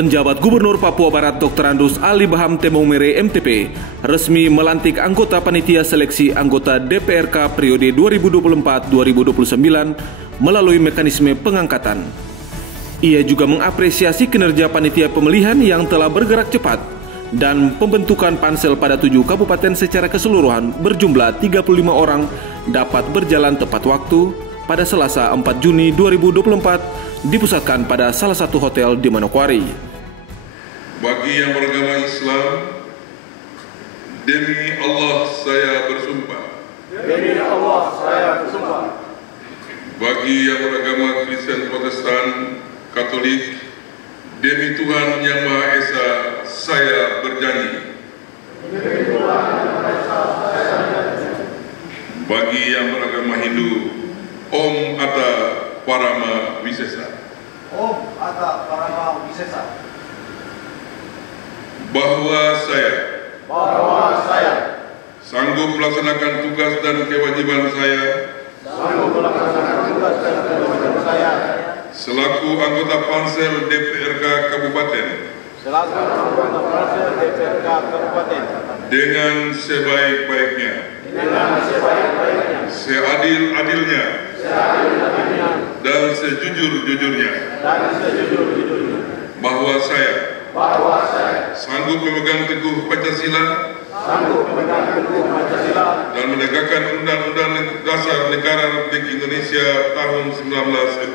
Penjabat Gubernur Papua Barat Dr. Andus Ali Baham Temomere MTP resmi melantik anggota panitia seleksi anggota DPRK periode 2024-2029 melalui mekanisme pengangkatan. Ia juga mengapresiasi kinerja panitia pemilihan yang telah bergerak cepat dan pembentukan pansel pada 7 kabupaten secara keseluruhan berjumlah 35 orang dapat berjalan tepat waktu pada Selasa 4 Juni 2024 dipusatkan pada salah satu hotel di Manokwari. Bagi yang beragama Islam, demi Allah saya bersumpah. Demi Allah saya bersumpah. Bagi yang beragama Kristen, Protestan, Katolik, demi Tuhan Yang Maha Esa saya berjanji. Demi Tuhan Yang Maha Esa saya berjanji. Bagi yang beragama Hindu, Om Atta Parama Wisesa. Om Atta Parama Wisesa. Bahwa saya sanggup melaksanakan tugas dan kewajiban saya selaku anggota pansel DPRK Kabupaten dengan sebaik-baiknya, seadil-adilnya, dan sejujur-jujurnya, bahwa saya sanggup memegang teguh Pancasila dan menegakkan Undang-Undang Dasar Negara Republik Indonesia tahun 1945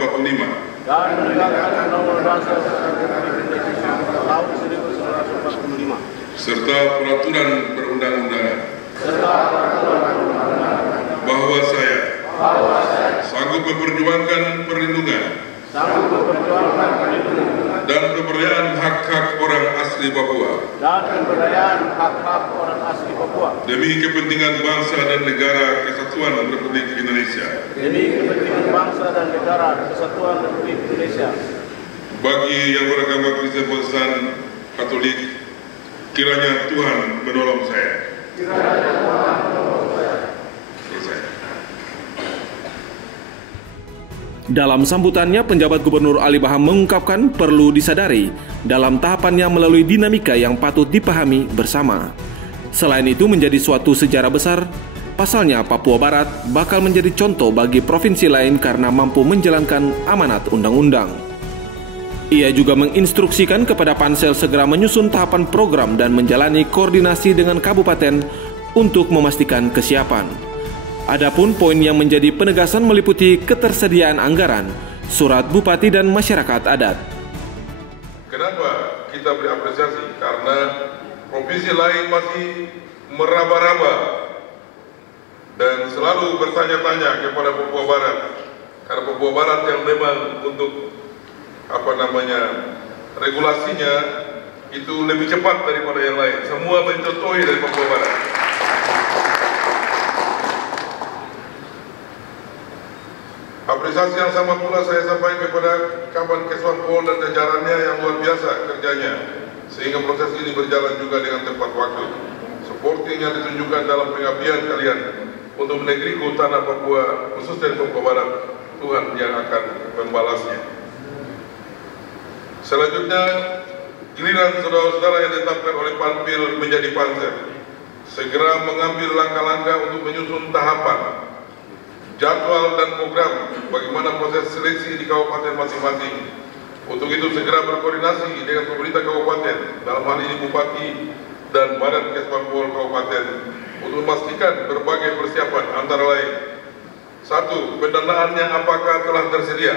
serta peraturan perundang-undangan, bahwa saya sanggup memperjuangkan perlindungan dan pemberdayaan hak-hak orang asli Papua demi kepentingan bangsa dan negara kesatuan Republik Indonesia. Bagi yang beragama Kristen, Protestan, Katolik, kiranya Tuhan menolong saya. Dalam sambutannya, penjabat Gubernur Ali Baham mengungkapkan perlu disadari dalam tahapannya melalui dinamika yang patut dipahami bersama. Selain itu menjadi suatu sejarah besar, pasalnya Papua Barat bakal menjadi contoh bagi provinsi lain karena mampu menjalankan amanat undang-undang. Ia juga menginstruksikan kepada pansel segera menyusun tahapan program dan menjalani koordinasi dengan kabupaten untuk memastikan kesiapan. Adapun poin yang menjadi penegasan meliputi ketersediaan anggaran, surat bupati dan masyarakat adat. Kenapa kita beri apresiasi? Karena provinsi lain masih meraba-raba dan selalu bertanya-tanya kepada Papua Barat. Karena Papua Barat yang memang untuk regulasinya itu lebih cepat daripada yang lain. Semua mencontohi dari Papua Barat. Apresiasi yang sama pula saya sampaikan kepada Kaban Keswan Pol dan jajarannya yang luar biasa kerjanya, sehingga proses ini berjalan juga dengan tepat waktu. Seperti yang ditunjukkan dalam pengabdian kalian untuk negeriku tanah Papua, khususnya Papua Barat, Tuhan yang akan membalasnya. Selanjutnya, giliran saudara-saudara yang ditetapkan oleh Panpil menjadi pansel, segera mengambil langkah-langkah untuk menyusun tahapan, jadwal dan program bagaimana proses seleksi di kabupaten masing-masing. Untuk itu segera berkoordinasi dengan pemerintah kabupaten, dalam hal ini Bupati dan Badan Kesbangpol Kabupaten, untuk memastikan berbagai persiapan antara lain: 1. Pendanaannya apakah telah tersedia?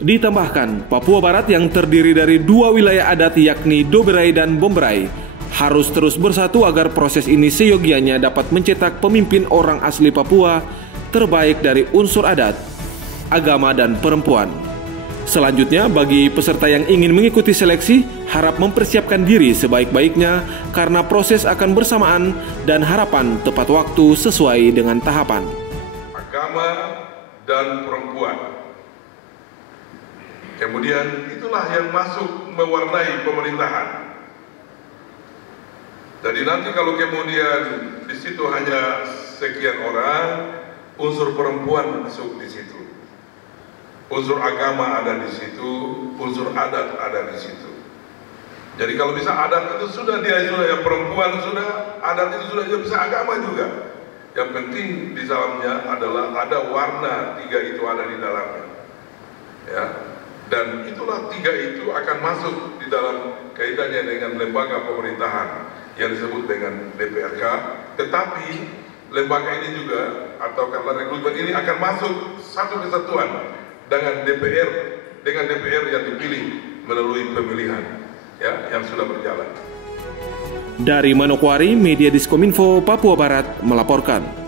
Ditambahkan, Papua Barat yang terdiri dari 2 wilayah adat yakni Doberai dan Bomberai harus terus bersatu agar proses ini seyogianya dapat mencetak pemimpin orang asli Papua terbaik dari unsur adat, agama, dan perempuan. Selanjutnya, bagi peserta yang ingin mengikuti seleksi, harap mempersiapkan diri sebaik-baiknya karena proses akan bersamaan dan harapan tepat waktu sesuai dengan tahapan. Agama dan perempuan. Kemudian itulah yang masuk mewarnai pemerintahan. Jadi nanti kalau kemudian di situ hanya sekian orang, unsur perempuan masuk di situ. unsur agama ada di situ, unsur adat ada di situ. Jadi kalau bisa adat itu sudah dia sudah, yang perempuan sudah, adat itu sudah, dia bisa agama juga. Yang penting di dalamnya adalah ada warna tiga itu ada di dalamnya. Ya. Dan itulah tiga itu akan masuk di dalam kaitannya dengan lembaga pemerintahan yang disebut dengan DPRK. Tetapi lembaga ini juga atau karena rekrutmen ini akan masuk satu kesatuan dengan DPR yang dipilih melalui pemilihan ya yang sudah berjalan. Dari Manokwari, Media Diskominfo Papua Barat melaporkan.